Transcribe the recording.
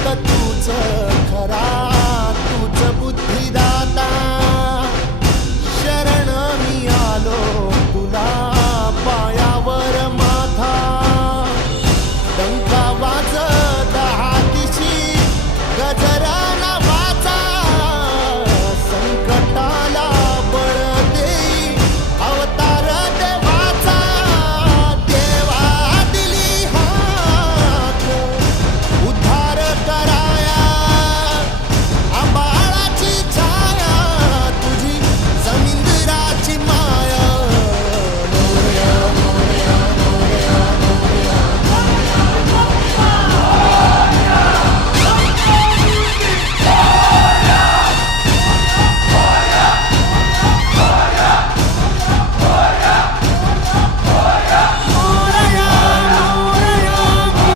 फक्त तूच खरा, तूच बुद्धिदाता. शरण मी आलो तुला पायावर माझा, डंका वाजविला